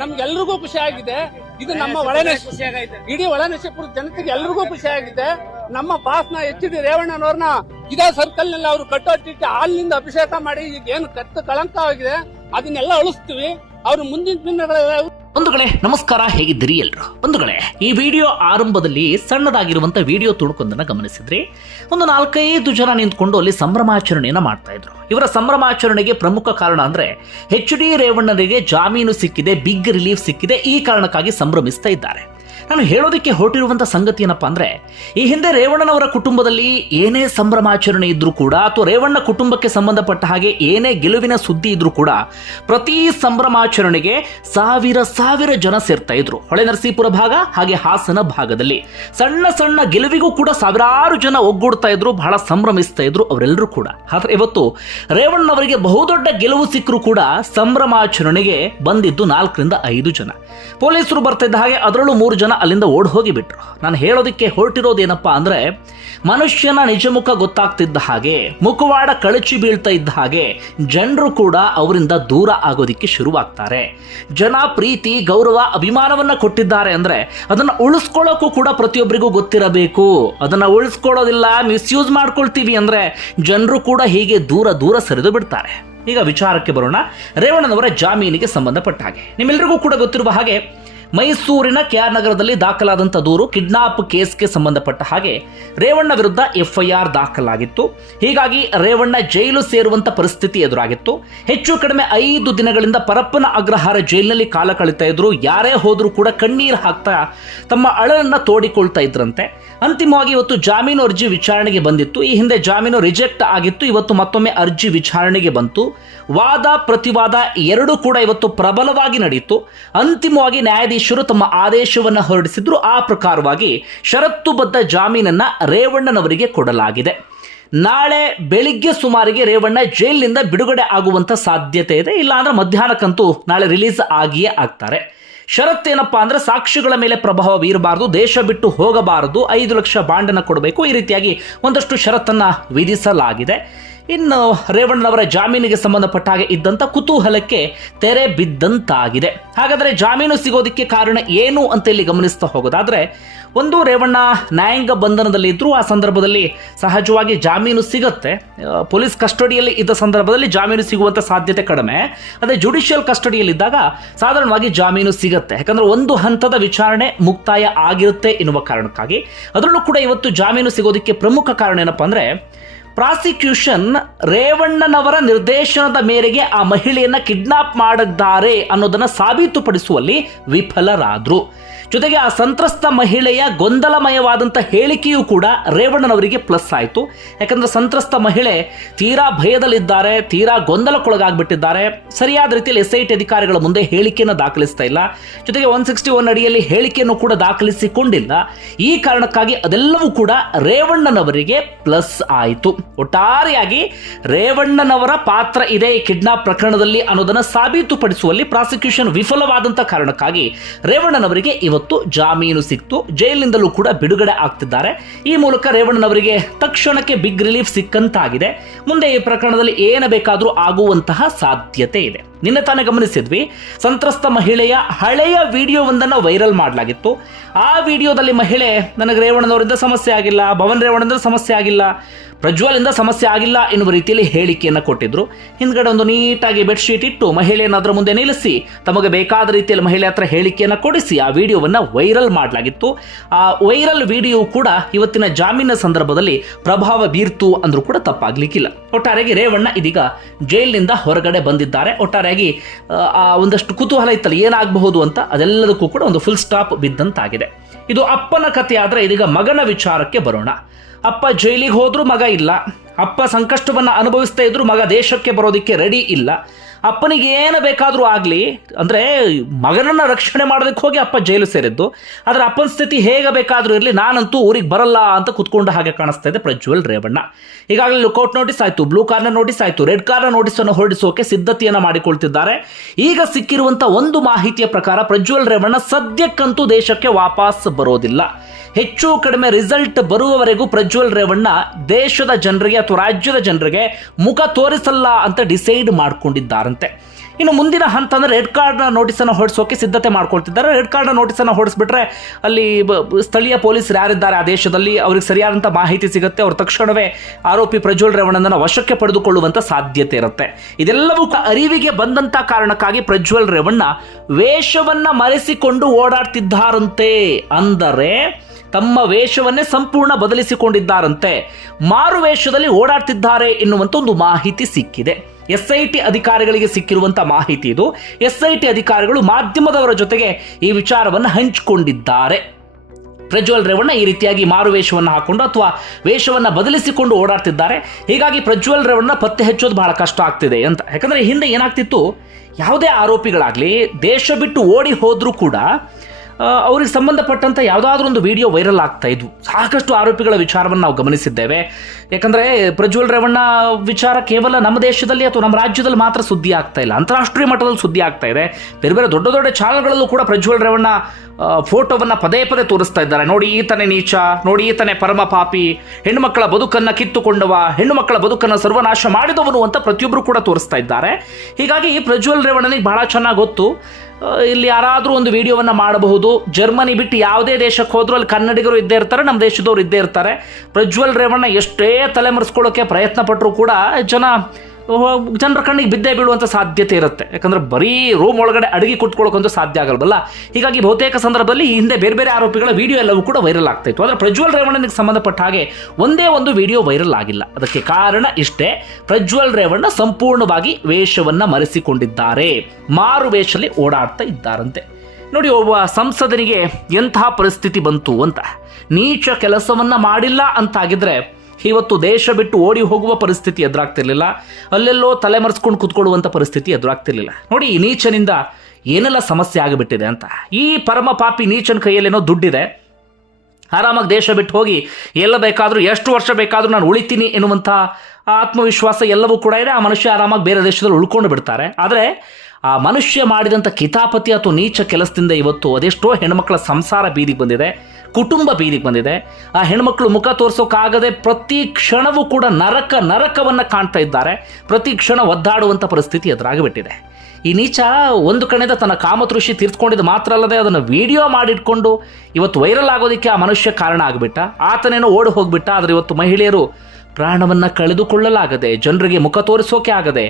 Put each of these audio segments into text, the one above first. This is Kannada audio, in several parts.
ನಮ್ಗೆಲ್ರಿಗೂ ಖುಷಿ ಆಗಿದೆ. ಇದು ನಮ್ಮ ಒಳನೆ ಇಡೀ ಒಳನಶಿಪುರ ಜನತೆಗೆ ಎಲ್ರಿಗೂ ಖುಷಿ ಆಗಿದೆ. ನಮ್ಮ ಬಾಸ್ನ ಎಚ್ ಡಿ ರೇವಣ್ಣನವ್ರನ್ನ ಇದೇ ಸರ್ಕಲ್ನಲ್ಲಿ ಅವರು ಕಟ್ಟೋಟಿಟ್ಟು ಹಾಲಿನಿಂದ ಅಭಿಷೇಕ ಮಾಡಿ ಈಗ ಏನು ಕತ್ತು ಕಳಂಕವಾಗಿದೆ ಅದನ್ನೆಲ್ಲ ಅಳಿಸ್ತೀವಿ ಅವ್ರು ಮುಂದಿನ ದಿನಗಳಲ್ಲಿ ಬಂಧುಗಳೇ, ನಮಸ್ಕಾರ, ಹೇಗಿದ್ದೀರಿ ಎಲ್ರು? ಬಂಧುಗಳೇ, ಈ ವಿಡಿಯೋ ಆರಂಭದಲ್ಲಿ ಸಣ್ಣದಾಗಿರುವಂತ ವಿಡಿಯೋ ತುಣುಕೊಂದನ್ನ ಗಮನಿಸಿದ್ರಿ? ಒಂದು ನಾಲ್ಕೈದು ಜನ ನಿಂತ್ಕೊಂಡು ಅಲ್ಲಿ ಸಂಭ್ರಮಾಚರಣೆಯನ್ನ ಮಾಡ್ತಾ ಇದ್ರು. ಇವರ ಸಂಭ್ರಮಾಚರಣೆಗೆ ಪ್ರಮುಖ ಕಾರಣ ಅಂದ್ರೆ, ಎಚ್ ಡಿ ರೇವಣ್ಣರಿಗೆ ಜಾಮೀನು ಸಿಕ್ಕಿದೆ ಬಿಗ್ ರಿಲೀಫ್ ಸಿಕ್ಕಿದೆ, ಈ ಕಾರಣಕ್ಕಾಗಿ ಸಂಭ್ರಮಿಸ್ತಾ ಇದ್ದಾರೆ. ನಾನು ಹೇಳೋದಕ್ಕೆ ಹೊರಟಿರುವಂಥ ಸಂಗತಿ ಏನಪ್ಪ ಅಂದರೆ, ಈ ಹಿಂದೆ ರೇವಣ್ಣನವರ ಕುಟುಂಬದಲ್ಲಿ ಏನೇ ಸಂಭ್ರಮಾಚರಣೆ ಇದ್ದರೂ ಕೂಡ ಅಥವಾ ರೇವಣ್ಣ ಕುಟುಂಬಕ್ಕೆ ಸಂಬಂಧಪಟ್ಟ ಹಾಗೆ ಏನೇ ಗೆಲುವಿನ ಸುದ್ದಿ ಇದ್ದರೂ ಕೂಡ ಪ್ರತಿ ಸಂಭ್ರಮಾಚರಣೆಗೆ ಸಾವಿರ ಸಾವಿರ ಜನ ಸೇರ್ತಾ ಇದ್ರು. ಹೊಳೆ ನರಸೀಪುರ ಭಾಗ ಹಾಗೆ ಹಾಸನ ಭಾಗದಲ್ಲಿ. ಸಣ್ಣ ಸಣ್ಣ ಗೆಲುವಿಗೂ ಕೂಡ ಸಾವಿರಾರು ಜನ ಒಗ್ಗೂಡ್ತಾ ಇದ್ರು, ಬಹಳ ಸಂಭ್ರಮಿಸ್ತಾ ಇದ್ರು ಅವರೆಲ್ಲರೂ ಕೂಡ. ಆದರೆ ಇವತ್ತು ರೇವಣ್ಣವರಿಗೆ ಬಹುದೊಡ್ಡ ಗೆಲುವು ಸಿಕ್ಕರೂ ಕೂಡ ಸಂಭ್ರಮಾಚರಣೆಗೆ ಬಂದಿದ್ದು ನಾಲ್ಕರಿಂದ ಐದು ಜನ. ಪೊಲೀಸರು ಬರ್ತಾ ಇದ್ದ ಹಾಗೆ ಅದರಲ್ಲೂ ಮೂರು ಜನ ಅಲ್ಲಿಂದ ಓಡ್ ಹೋಗಿಬಿಟ್ರು. ನಾನು ಹೇಳೋದಕ್ಕೆ ಹೊರಟಿರೋದೇನಪ್ಪಾ ಅಂದ್ರೆ, ಮನುಷ್ಯನ ನಿಜಮುಖ ಗೊತ್ತಾಗ್ತಿದ್ದ ಹಾಗೆ, ಮುಖವಾಡ ಕಳಚಿ ಬೀಳ್ತಾ ಇದ್ದ ಹಾಗೆ, ಜನರು ಕೂಡ ಅವರಿಂದ ದೂರ ಆಗೋದಿಕ್ಕೆ ಶುರುವಾಗ್ತಾರೆ. ಜನ, ಪ್ರೀತಿ, ಗೌರವ, ಅಭಿಮಾನವನ್ನ ಕೊಟ್ಟಿದ್ದಾರೆ ಅಂದ್ರೆ, ಅದನ್ನ ಉಳಿಸ್ಕೊಳ್ಳೋಕ್ಕೂ ಕೂಡ ಪ್ರತಿಯೊಬ್ಬರಿಗೂ ಗೊತ್ತಿರಬೇಕು. ಅದನ್ನ ಉಳಿಸ್ಕೊಳ್ಳೋದಿಲ್ಲ, ಮಿಸ್ಯೂಸ್ ಮಾಡ್ಕೊಳ್ತೀವಿ ಅಂದ್ರೆ, ಜನರು ಕೂಡ ಹೀಗೆ ದೂರ ದೂರ ಸರಿದು ಬಿಡ್ತಾರೆ. ಈಗ ವಿಚಾರಕ್ಕೆ ಬರೋಣ. ರೇವಣ್ಣನವರ ಜಾಮೀನಿಗೆ ಸಂಬಂಧಪಟ್ಟ ಹಾಗೆ. ನಿಮ್ಮೆಲ್ಲರಿಗೂ ಕೂಡ ಗೊತ್ತಿರುವ ಹಾಗೆ ಮೈಸೂರಿನ ಕೆಆರ್ ನಗರದಲ್ಲಿ ದಾಖಲಾದಂಥ ದೂರು ಕಿಡ್ನಾಪ್ ಕೇಸ್ಗೆ ಸಂಬಂಧಪಟ್ಟ ಹಾಗೆ ರೇವಣ್ಣ ವಿರುದ್ಧ ಎಫ್ಐಆರ್ ದಾಖಲಾಗಿತ್ತು. ಹೀಗಾಗಿ ರೇವಣ್ಣ ಜೈಲು ಸೇರುವಂತ ಪರಿಸ್ಥಿತಿ ಎದುರಾಗಿತ್ತು. ಹೆಚ್ಚು ಕಡಿಮೆ ಐದು ದಿನಗಳಿಂದ ಪರಪ್ಪನ ಅಗ್ರಹಾರ ಜೈಲಿನಲ್ಲಿ ಕಾಲ ಕಳೀತಾ ಇದ್ರು. ಯಾರೇ ಹೋದ್ರೂ ಕೂಡ ಕಣ್ಣೀರು ಹಾಕ್ತಾ ತಮ್ಮ ಅಳಲನ್ನ ತೋಡಿಕೊಳ್ತಾ ಇದ್ರಂತೆ. ಅಂತಿಮವಾಗಿ ಇವತ್ತು ಜಾಮೀನು ಅರ್ಜಿ ವಿಚಾರಣೆಗೆ ಬಂದಿತ್ತು. ಈ ಹಿಂದೆ ಜಾಮೀನು ರಿಜೆಕ್ಟ್ ಆಗಿತ್ತು. ಇವತ್ತು ಮತ್ತೊಮ್ಮೆ ಅರ್ಜಿ ವಿಚಾರಣೆಗೆ ಬಂತು. ವಾದ, ಪ್ರತಿವಾದ ಎರಡೂ ಕೂಡ ಇವತ್ತು ಪ್ರಬಲವಾಗಿ ನಡೆಯಿತು. ಅಂತಿಮವಾಗಿ ನ್ಯಾಯಾಧೀಶರು ತಮ್ಮ ಆದೇಶವನ್ನು ಹೊರಡಿಸಿದ್ರು. ಆ ಪ್ರಕಾರವಾಗಿ ಷರತ್ತುಬದ್ಧ ಜಾಮೀನನ್ನ ರೇವಣ್ಣನವರಿಗೆ ಕೊಡಲಾಗಿದೆ. ನಾಳೆ ಬೆಳಿಗ್ಗೆ ಸುಮಾರಿಗೆ ರೇವಣ್ಣ ಜೈಲಿನಿಂದ ಬಿಡುಗಡೆ ಆಗುವಂತ ಸಾಧ್ಯತೆ ಇದೆ. ಇಲ್ಲ ಅಂದ್ರೆ ಮಧ್ಯಾಹ್ನಕ್ಕಂತೂ ನಾಳೆ ರಿಲೀಸ್ ಆಗಿಯೇ ಆಗ್ತಾರೆ. ಷರತ್ತೇನಪ್ಪಾ ಅಂದ್ರೆ ಸಾಕ್ಷಿಗಳ ಮೇಲೆ ಪ್ರಭಾವ ಬೀರಬಾರದು, ದೇಶ ಬಿಟ್ಟು ಹೋಗಬಾರದು, ಐದು ಲಕ್ಷ ಬಾಂಡನ್ನು ಕೊಡಬೇಕು. ಈ ರೀತಿಯಾಗಿ ಒಂದಷ್ಟು ಷರತ್ತನ್ನು ವಿಧಿಸಲಾಗಿದೆ. ಇನ್ನು ರೇವಣ್ಣನವರ ಜಾಮೀನಿಗೆ ಸಂಬಂಧಪಟ್ಟ ಹಾಗೆ ಇದ್ದಂಥ ಕುತೂಹಲಕ್ಕೆ ತೆರೆ ಬಿದ್ದಂತಾಗಿದೆ. ಹಾಗಾದರೆ ಜಾಮೀನು ಸಿಗೋದಕ್ಕೆ ಕಾರಣ ಏನು ಅಂತ ಇಲ್ಲಿ ಗಮನಿಸ್ತಾ ಹೋಗೋದಾದ್ರೆ, ಒಂದು ರೇವಣ್ಣ ನ್ಯಾಯಾಂಗ ಬಂಧನದಲ್ಲಿ ಇದ್ರು ಆ ಸಂದರ್ಭದಲ್ಲಿ ಸಹಜವಾಗಿ ಜಾಮೀನು ಸಿಗುತ್ತೆ. ಪೊಲೀಸ್ ಕಸ್ಟಡಿಯಲ್ಲಿ ಇದ್ದ ಸಂದರ್ಭದಲ್ಲಿ ಜಾಮೀನು ಸಿಗುವಂತ ಸಾಧ್ಯತೆ ಕಡಿಮೆ. ಅದೇ ಜುಡಿಷಿಯಲ್ ಕಸ್ಟಡಿಯಲ್ಲಿದ್ದಾಗ ಸಾಧಾರಣವಾಗಿ ಜಾಮೀನು ಸಿಗುತ್ತೆ. ಯಾಕಂದ್ರೆ ಒಂದು ಹಂತದ ವಿಚಾರಣೆ ಮುಕ್ತಾಯ ಆಗಿರುತ್ತೆ ಎನ್ನುವ ಕಾರಣಕ್ಕಾಗಿ. ಅದರಲ್ಲೂ ಕೂಡ ಇವತ್ತು ಜಾಮೀನು ಸಿಗೋದಕ್ಕೆ ಪ್ರಮುಖ ಕಾರಣ ಏನಪ್ಪಾ ಅಂದ್ರೆ ಪ್ರಾಸಿಕ್ಯೂಷನ್ ರೇವಣ್ಣನವರ ನಿರ್ದೇಶನದ ಮೇರೆಗೆ ಆ ಮಹಿಳೆಯನ್ನ ಕಿಡ್ನಾಪ್ ಮಾಡಿದ್ದಾರೆ ಅನ್ನೋದನ್ನ ಸಾಬೀತುಪಡಿಸುವಲ್ಲಿ ವಿಫಲರಾದ್ರು. ಜೊತೆಗೆ ಆ ಸಂತ್ರಸ್ತ ಮಹಿಳೆಯ ಗೊಂದಲಮಯವಾದಂಥ ಹೇಳಿಕೆಯೂ ಕೂಡ ರೇವಣ್ಣನವರಿಗೆ ಪ್ಲಸ್ ಆಯಿತು. ಯಾಕಂದರೆ ಸಂತ್ರಸ್ತ ಮಹಿಳೆ ತೀರಾ ಭಯದಲ್ಲಿದ್ದಾರೆ, ತೀರಾ ಗೊಂದಲಕ್ಕೊಳಗಾಗ್ಬಿಟ್ಟಿದ್ದಾರೆ. ಸರಿಯಾದ ರೀತಿಯಲ್ಲಿ ಎಸ್ ಐ ಟಿ ಅಧಿಕಾರಿಗಳ ಮುಂದೆ ಹೇಳಿಕೆಯನ್ನು ದಾಖಲಿಸ್ತಾ ಇಲ್ಲ. ಜೊತೆಗೆ ಒನ್ ಸಿಕ್ಸ್ಟಿ ಒನ್ ಅಡಿಯಲ್ಲಿ ಹೇಳಿಕೆಯನ್ನು ಕೂಡ ದಾಖಲಿಸಿಕೊಂಡಿಲ್ಲ. ಈ ಕಾರಣಕ್ಕಾಗಿ ಅದೆಲ್ಲವೂ ಕೂಡ ರೇವಣ್ಣನವರಿಗೆ ಪ್ಲಸ್ ಆಯಿತು. ಒಟ್ಟಾರೆಯಾಗಿ ರೇವಣ್ಣನವರ ಪಾತ್ರ ಇದೆ ಕಿಡ್ನಾಪ್ ಪ್ರಕರಣದಲ್ಲಿ ಅನ್ನೋದನ್ನು ಸಾಬೀತುಪಡಿಸುವಲ್ಲಿ ಪ್ರಾಸಿಕ್ಯೂಷನ್ ವಿಫಲವಾದಂಥ ಕಾರಣಕ್ಕಾಗಿ ರೇವಣ್ಣನವರಿಗೆ ಇವತ್ತು ಜಾಮೀನು ಸಿಕ್ತು. ಜೈಲಿನಿಂದಲೂ ಕೂಡ ಬಿಡುಗಡೆ ಆಗ್ತಿದ್ದಾರೆ. ಈ ಮೂಲಕ ರೇವಣ್ಣನವರಿಗೆ ತಕ್ಷಣಕ್ಕೆ ಬಿಗ್ ರಿಲೀಫ್ ಸಿಕ್ಕಂತಾಗಿದೆ. ಮುಂದೆ ಈ ಪ್ರಕರಣದಲ್ಲಿ ಏನು ಬೇಕಾದರೂ ಆಗುವಂತಹ ಸಾಧ್ಯತೆ ಇದೆ. ನಿನ್ನೆ ತಾನೇ ಗಮನಿಸಿದ್ವಿ. ಸಂತ್ರಸ್ತ ಮಹಿಳೆಯ ಹಳೆಯ ವಿಡಿಯೋವೊಂದನ್ನು ವೈರಲ್ ಮಾಡಲಾಗಿತ್ತು. ಆ ವಿಡಿಯೋದಲ್ಲಿ ಮಹಿಳೆ, ನನಗೆ ರೇವಣ್ಣನವರಿಂದ ಸಮಸ್ಯೆ ಆಗಿಲ್ಲ, ಭವನ್ ರೇವಣ್ಣಂದ್ರ ಸಮಸ್ಯೆ ಆಗಿಲ್ಲ ಪ್ರಜ್ವಲಿಂದ ಸಮಸ್ಯೆ ಆಗಿಲ್ಲ ಎನ್ನುವ ರೀತಿಯಲ್ಲಿ ಹೇಳಿಕೆಯನ್ನು ಕೊಟ್ಟಿದ್ರು. ಹಿಂದ್ಗಡೆ ಒಂದು ನೀಟಾಗಿ ಬೆಡ್ಶೀಟ್ ಇಟ್ಟು ಮಹಿಳೆಯನ್ನು ಅದರ ಮುಂದೆ ನಿಲ್ಲಿಸಿ, ತಮಗೆ ಬೇಕಾದ ರೀತಿಯಲ್ಲಿ ಮಹಿಳೆ ಹತ್ರ ಹೇಳಿಕೆಯನ್ನು ಕೊಡಿಸಿ ಆ ವಿಡಿಯೋವನ್ನು ವೈರಲ್ ಮಾಡಲಾಗಿತ್ತು. ಆ ವೈರಲ್ ವಿಡಿಯೋ ಕೂಡ ಇವತ್ತಿನ ಜಾಮೀನಿನ ಸಂದರ್ಭದಲ್ಲಿ ಪ್ರಭಾವ ಬೀರ್ತು ಅಂದ್ರೂ ಕೂಡ ತಪ್ಪಾಗ್ಲಿಕ್ಕಿಲ್ಲ. ಒಟ್ಟಾರೆಗೆ ರೇವಣ್ಣ ಇದೀಗ ಜೈಲಿನಿಂದ ಹೊರಗಡೆ ಬಂದಿದ್ದಾರೆ. ಒಟ್ಟಾರೆಯಾಗಿ ಆ, ಒಂದಷ್ಟು ಕುತೂಹಲ ಇತ್ತಲ್ಲ ಏನಾಗಬಹುದು ಅಂತ ಅದೆಲ್ಲದಕ್ಕೂ ಕೂಡ ಒಂದು ಫುಲ್ ಸ್ಟಾಪ್ ಬಿದ್ದಂತಾಗಿದೆ. ಇದು ಅಪ್ಪನ ಕಥೆ ಆದ್ರೆ ಇದೀಗ ಮಗನ ವಿಚಾರಕ್ಕೆ ಬರೋಣ. ಅಪ್ಪ ಜೈಲಿಗೆ ಹೋದರೂ ಮಗ ಇಲ್ಲ. ಅಪ್ಪ ಸಂಕಷ್ಟವನ್ನು ಅನುಭವಿಸ್ತಾ ಇದ್ರು ಮಗ ದೇಶಕ್ಕೆ ಬರೋದಕ್ಕೆ ರೆಡಿ ಇಲ್ಲ. ಅಪ್ಪನಿಗೆ ಏನು ಬೇಕಾದರೂ ಆಗಲಿ, ಅಂದರೆ ಮಗನನ್ನು ರಕ್ಷಣೆ ಮಾಡೋದಕ್ಕೆ ಹೋಗಿ ಅಪ್ಪ ಜೈಲು ಸೇರಿದ್ದು. ಆದರೆ ಅಪ್ಪನ ಸ್ಥಿತಿ ಹೇಗೆ ಬೇಕಾದರೂ ಇರಲಿ, ನಾನಂತೂ ಊರಿಗೆ ಬರಲ್ಲ ಅಂತ ಕುತ್ಕೊಂಡ ಹಾಗೆ ಕಾಣಿಸ್ತಾ ಇದೆ ಪ್ರಜ್ವಲ್ ರೇವಣ್ಣ. ಈಗಾಗಲೇ ಲುಕೌಟ್ ನೋಟಿಸ್ ಆಯಿತು ಬ್ಲೂ ಕಾರ್ನ ನೋಟಿಸ್ ಆಯಿತು ರೆಡ್ ಕಾರ್ನ ನೋಟಿಸನ್ನು ಹೊರಡಿಸೋಕೆ ಸಿದ್ಧತೆಯನ್ನು ಮಾಡಿಕೊಳ್ತಿದ್ದಾರೆ. ಈಗ ಸಿಕ್ಕಿರುವಂಥ ಒಂದು ಮಾಹಿತಿಯ ಪ್ರಕಾರ ಪ್ರಜ್ವಲ್ ರೇವಣ್ಣ ಸದ್ಯಕ್ಕಂತೂ ದೇಶಕ್ಕೆ ವಾಪಸ್ ಬರೋದಿಲ್ಲ. ಹೆಚ್ಚು ಕಡಿಮೆ ರಿಸಲ್ಟ್ ಬರುವವರೆಗೂ ಪ್ರಜ್ವಲ್ ರೇವಣ್ಣ ದೇಶದ ಜನರಿಗೆ ಅಥವಾ ರಾಜ್ಯದ ಜನರಿಗೆ ಮುಖ ತೋರಿಸಲ್ಲ ಅಂತ ಡಿಸೈಡ್ ಮಾಡಿಕೊಂಡಿದ್ದಾರಂತೆ. ಇನ್ನು ಮುಂದಿನ ಹಂತ ಅಂದರೆ ರೆಡ್ ಕಾರ್ಡ್ನ ನೋಟಿಸನ್ನು ಹೊರಡಿಸೋಕೆ ಸಿದ್ಧತೆ ಮಾಡ್ಕೊಳ್ತಿದ್ದಾರೆ. ರೆಡ್ ಕಾರ್ಡ್ನ ನೋಟಿಸನ್ನು ಹೊರಡಿಸ್ಬಿಟ್ರೆ ಅಲ್ಲಿ ಸ್ಥಳೀಯ ಪೊಲೀಸರು ಯಾರಿದ್ದಾರೆ ಆ ದೇಶದಲ್ಲಿ ಅವ್ರಿಗೆ ಸರಿಯಾದಂಥ ಮಾಹಿತಿ ಸಿಗುತ್ತೆ. ಅವ್ರು ತಕ್ಷಣವೇ ಆರೋಪಿ ಪ್ರಜ್ವಲ್ ರೇವಣ್ಣನ ವಶಕ್ಕೆ ಪಡೆದುಕೊಳ್ಳುವಂಥ ಸಾಧ್ಯತೆ ಇರುತ್ತೆ. ಇದೆಲ್ಲವೂ ಅರಿವಿಗೆ ಬಂದಂಥ ಕಾರಣಕ್ಕಾಗಿ ಪ್ರಜ್ವಲ್ ರೇವಣ್ಣ, ವೇಷವನ್ನು ಮರೆಸಿಕೊಂಡು ಓಡಾಡ್ತಿದ್ದಾರಂತೆ ಅಂದರೆ ತಮ್ಮ ವೇಷವನ್ನೇ ಸಂಪೂರ್ಣ ಬದಲಿಸಿಕೊಂಡಿದ್ದಾರಂತೆ. ಮಾರು ವೇಷದಲ್ಲಿ ಓಡಾಡ್ತಿದ್ದಾರೆ ಎನ್ನುವಂಥ ಒಂದು ಮಾಹಿತಿ ಸಿಕ್ಕಿದೆ. ಎಸ್ ಐ ಟಿ ಅಧಿಕಾರಿಗಳಿಗೆ ಸಿಕ್ಕಿರುವಂಥ ಮಾಹಿತಿ ಇದು. ಎಸ್ ಐ ಟಿ ಅಧಿಕಾರಿಗಳು ಮಾಧ್ಯಮದವರ ಜೊತೆಗೆ ಈ ವಿಚಾರವನ್ನು ಹಂಚಿಕೊಂಡಿದ್ದಾರೆ. ಪ್ರಜ್ವಲ್ ರೇವಣ್ಣ ಈ ರೀತಿಯಾಗಿ ಮಾರು ವೇಷವನ್ನು ಹಾಕೊಂಡು ಅಥವಾ ವೇಷವನ್ನು ಬದಲಿಸಿಕೊಂಡು ಓಡಾಡ್ತಿದ್ದಾರೆ. ಹೀಗಾಗಿ ಪ್ರಜ್ವಲ್ ರೇವಣ್ಣ ಪತ್ತೆ ಹಚ್ಚೋದು ಬಹಳ ಕಷ್ಟ ಆಗ್ತಿದೆ ಅಂತ. ಯಾಕಂದರೆ ಹಿಂದೆ ಏನಾಗ್ತಿತ್ತು? ಯಾವುದೇ ಆರೋಪಿಗಳಾಗಲಿ, ದೇಶ ಬಿಟ್ಟು ಓಡಿ ಹೋದರೂ ಕೂಡ ಅವ್ರಿಗೆ ಸಂಬಂಧಪಟ್ಟಂತ ಯಾವುದಾದ್ರೂ ಒಂದು ವಿಡಿಯೋ ವೈರಲ್ ಆಗ್ತಾ ಇದ್ವು. ಸಾಕಷ್ಟು ಆರೋಪಿಗಳ ವಿಚಾರವನ್ನು ನಾವು ಗಮನಿಸಿದ್ದೇವೆ. ಯಾಕಂದರೆ ಪ್ರಜ್ವಲ್ ರೇವಣ್ಣ ವಿಚಾರ ಕೇವಲ ನಮ್ಮ ದೇಶದಲ್ಲಿ ಅಥವಾ ನಮ್ಮ ರಾಜ್ಯದಲ್ಲಿ ಮಾತ್ರ ಸುದ್ದಿ ಆಗ್ತಾ ಇಲ್ಲ. ಅಂತಾರಾಷ್ಟ್ರೀಯ ಮಟ್ಟದಲ್ಲಿ ಸುದ್ದಿ ಆಗ್ತಾ ಇದೆ. ಬೇರೆ ಬೇರೆ ದೊಡ್ಡ ದೊಡ್ಡ ಚಾನಲ್ಗಳಲ್ಲೂ ಕೂಡ ಪ್ರಜ್ವಲ್ ರೇವಣ್ಣ ಫೋಟೋವನ್ನು ಪದೇ ಪದೇ ತೋರಿಸ್ತಾ ಇದ್ದಾರೆ. ನೋಡಿ ಈತನೇ ನೀಚ, ನೋಡಿ ಈತನೇ ಪರಮ ಪಾಪಿ, ಹೆಣ್ಣುಮಕ್ಕಳ ಬದುಕನ್ನ ಕಿತ್ತುಕೊಂಡವ, ಹೆಣ್ಣುಮಕ್ಕಳ ಬದುಕನ್ನ ಸರ್ವನಾಶ ಮಾಡಿದವನು ಅಂತ ಪ್ರತಿಯೊಬ್ಬರು ಕೂಡ ತೋರಿಸ್ತಾ ಇದ್ದಾರೆ. ಹೀಗಾಗಿ ಪ್ರಜ್ವಲ್ ರೇವಣ್ಣನಿಗೆ ಬಹಳ ಚೆನ್ನಾಗಿ ಗೊತ್ತು. ಇಲ್ಲಿ ಯಾರಾದರೂ ಒಂದು ವಿಡಿಯೋವನ್ನ ಮಾಡಬಹುದು. ಜರ್ಮನಿ ಬಿಟ್ಟು ಯಾವುದೇ ದೇಶಕ್ಕೆ ಹೋದರೂ ಅಲ್ಲಿ ಕನ್ನಡಿಗರು ಇದ್ದೇ ಇರ್ತಾರೆ, ನಮ್ಮ ದೇಶದವರು ಇದ್ದೇ ಇರ್ತಾರೆ. ಪ್ರಜ್ವಲ್ ರೇವಣ್ಣ ಎಷ್ಟೇ ತಲೆಮರೆಸ್ಕೊಳ್ಳೋಕ್ಕೆ ಪ್ರಯತ್ನ ಪಟ್ಟರು ಕೂಡ ಜನ ಜನರ ಕಣ್ಣಿಗೆ ಬಿದ್ದೇ ಬೀಳುವಂಥ ಸಾಧ್ಯತೆ ಇರುತ್ತೆ. ಯಾಕಂದರೆ ಬರೀ ರೂಮ್ ಒಳಗಡೆ ಅಡುಗೆ ಕುಟ್ಕೊಳ್ಳೋಕಂತೂ ಸಾಧ್ಯ ಆಗಲ್ವಲ್ಲ? ಹೀಗಾಗಿ ಬಹುತೇಕ ಸಂದರ್ಭದಲ್ಲಿ ಈ ಹಿಂದೆ ಬೇರೆ ಬೇರೆ ಆರೋಪಿಗಳ ವಿಡಿಯೋ ಎಲ್ಲವೂ ಕೂಡ ವೈರಲ್ ಆಗ್ತಾ ಇತ್ತು. ಆದರೆ ಪ್ರಜ್ವಲ್ ರೇವಣ್ಣನಿಗೆ ಸಂಬಂಧಪಟ್ಟ ಹಾಗೆ ಒಂದೇ ಒಂದು ವಿಡಿಯೋ ವೈರಲ್ ಆಗಿಲ್ಲ. ಅದಕ್ಕೆ ಕಾರಣ ಇಷ್ಟೇ, ಪ್ರಜ್ವಲ್ ರೇವಣ್ಣ ಸಂಪೂರ್ಣವಾಗಿ ವೇಷವನ್ನು ಮರೆಸಿಕೊಂಡಿದ್ದಾರೆ. ಮಾರು ವೇಷದಲ್ಲಿ ಓಡಾಡ್ತಾ ಇದ್ದಾರಂತೆ. ನೋಡಿ, ಒಬ್ಬ ಸಂಸದನಿಗೆ ಎಂತಹ ಪರಿಸ್ಥಿತಿ ಬಂತು ಅಂತ. ನೀಚ ಕೆಲಸವನ್ನು ಮಾಡಿಲ್ಲ ಅಂತಾಗಿದ್ರೆ ಇವತ್ತು ದೇಶ ಬಿಟ್ಟು ಓಡಿ ಹೋಗುವ ಪರಿಸ್ಥಿತಿ ಎದುರಾಗ್ತಿರ್ಲಿಲ್ಲ. ಅಲ್ಲೆಲ್ಲೋ ತಲೆಮರೆಸ್ಕೊಂಡು ಕುತ್ಕೊಳ್ಳುವಂಥ ಪರಿಸ್ಥಿತಿ ಎದುರಾಗ್ತಿರ್ಲಿಲ್ಲ. ನೋಡಿ ಈ ನೀಚನಿಂದ ಏನೆಲ್ಲ ಸಮಸ್ಯೆ ಆಗಿಬಿಟ್ಟಿದೆ ಅಂತ. ಈ ಪರಮ ಪಾಪಿ ನೀಚನ ಕೈಯಲ್ಲೇನೋ ದುಡ್ಡಿದೆ. ಆರಾಮಾಗಿ ದೇಶ ಬಿಟ್ಟು ಹೋಗಿ ಎಲ್ಲ ಬೇಕಾದರೂ, ಎಷ್ಟು ವರ್ಷ ಬೇಕಾದರೂ ನಾನು ಉಳಿತೀನಿ ಎನ್ನುವಂಥ ಆತ್ಮವಿಶ್ವಾಸ ಎಲ್ಲವೂ ಕೂಡ ಇದೆ. ಆ ಮನುಷ್ಯ ಆರಾಮಾಗಿ ಬೇರೆ ದೇಶದಲ್ಲಿ ಉಳ್ಕೊಂಡು ಬಿಡ್ತಾರೆ. ಆದರೆ ಆ ಮನುಷ್ಯ ಮಾಡಿದಂಥ ಕಿತಾಪತಿ ಅಥವಾ ನೀಚ ಕೆಲಸದಿಂದ ಇವತ್ತು ಅದೆಷ್ಟೋ ಹೆಣ್ಮಕ್ಳ ಸಂಸಾರ ಬೀದಿಗೆ ಬಂದಿದೆ, ಕುಟುಂಬ ಬೀದಿಗೆ ಬಂದಿದೆ. ಆ ಹೆಣ್ಮಕ್ಳು ಮುಖ ತೋರಿಸೋಕ್ಕಾಗದೆ ಪ್ರತಿ ಕ್ಷಣವೂ ಕೂಡ ನರಕ, ನರಕವನ್ನು ಕಾಣ್ತಾ ಇದ್ದಾರೆ. ಪ್ರತಿ ಕ್ಷಣ ಒದ್ದಾಡುವಂಥ ಪರಿಸ್ಥಿತಿ ಎದುರಾಗಿಬಿಟ್ಟಿದೆ. ಈ ನೀಚ ಒಂದು ಕಡೆಯಿಂದ ತನ್ನ ಕಾಮತೃಷಿ ತೀರ್ಸ್ಕೊಂಡಿದ್ದು ಮಾತ್ರ ಅಲ್ಲದೆ ಅದನ್ನು ವಿಡಿಯೋ ಮಾಡಿಟ್ಕೊಂಡು ಇವತ್ತು ವೈರಲ್ ಆಗೋದಕ್ಕೆ ಆ ಮನುಷ್ಯ ಕಾರಣ ಆಗಿಬಿಟ್ಟ. ಆತನೇನೋ ಓಡಿ ಹೋಗಿಬಿಟ್ಟ, ಆದರೆ ಇವತ್ತು ಮಹಿಳೆಯರು ಪ್ರಾಣವನ್ನ ಕಳೆದುಕೊಳ್ಳಲಾಗದೆ, ಜನರಿಗೆ ಮುಖ ತೋರಿಸೋಕೆ ಆಗದೆ,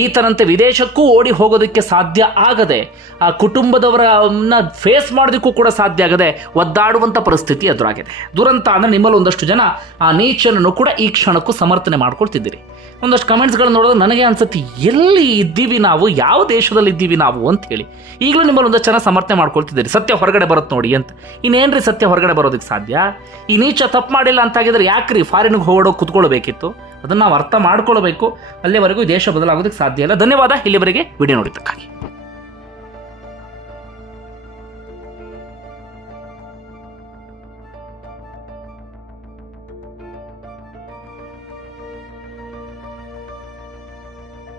ಈತನಂತೆ ವಿದೇಶಕ್ಕೂ ಓಡಿ ಹೋಗೋದಕ್ಕೆ ಸಾಧ್ಯ ಆಗದೆ, ಆ ಕುಟುಂಬದವರನ್ನ ಫೇಸ್ ಮಾಡೋದಕ್ಕೂ ಕೂಡ ಸಾಧ್ಯ ಆಗದೆ ಒದ್ದಾಡುವಂಥ ಪರಿಸ್ಥಿತಿ ಎದುರಾಗಿದೆ. ದುರಂತ ಅಂದರೆ ನಿಮ್ಮಲ್ಲಿ ಒಂದಷ್ಟು ಜನ ಆ ನೀಚನನ್ನು ಕೂಡ ಈ ಕ್ಷಣಕ್ಕೂ ಸಮರ್ಥನೆ ಮಾಡ್ಕೊಳ್ತಿದ್ದೀರಿ. ಒಂದಷ್ಟು ಕಮೆಂಟ್ಸ್ಗಳನ್ನ ನೋಡಿದ್ರೆ ನನಗೆ ಅನ್ಸುತ್ತೆ, ಎಲ್ಲಿ ಇದ್ದೀವಿ ನಾವು? ಯಾವ ದೇಶದಲ್ಲಿ ಇದ್ದೀವಿ ನಾವು ಅಂತ ಹೇಳಿ. ಈಗಲೂ ನಿಮ್ಮಲ್ಲಿ ಒಂದಷ್ಟು ಜನ ಸಮರ್ಥನೆ ಮಾಡ್ಕೊಳ್ತಿದ್ದೀರಿ. ಸತ್ಯ ಹೊರಗಡೆ ಬರುತ್ತೆ ನೋಡಿ ಅಂತ. ಇನ್ನೇನ್ರಿ ಸತ್ಯ ಹೊರಗಡೆ ಬರೋದಕ್ಕೆ ಸಾಧ್ಯ? ಈ ನೀಚ ತಪ್ಪು ಮಾಡಿಲ್ಲ ಅಂತಾಗಿದ್ರೆ ಯಾಕ್ರಿ? ಫಾರಿನ್ಗೆ ಹೋಗೋಡೋ ಕುತ್ಕೊಳ್ಬೇಕಿತ್ತು ಅದನ್ನು ನಾವು ಅರ್ಥ ಮಾಡ್ಕೊಳ್ಬೇಕು ಅಲ್ಲಿವರೆಗೂ ದೇಶ ಬದಲಾಗೋದಕ್ಕೆ ಸಾಧ್ಯ ಇಲ್ಲ. ಧನ್ಯವಾದ ಇಲ್ಲಿವರೆಗೆ ವಿಡಿಯೋ ನೋಡಿದ್ದಕ್ಕಾಗಿ.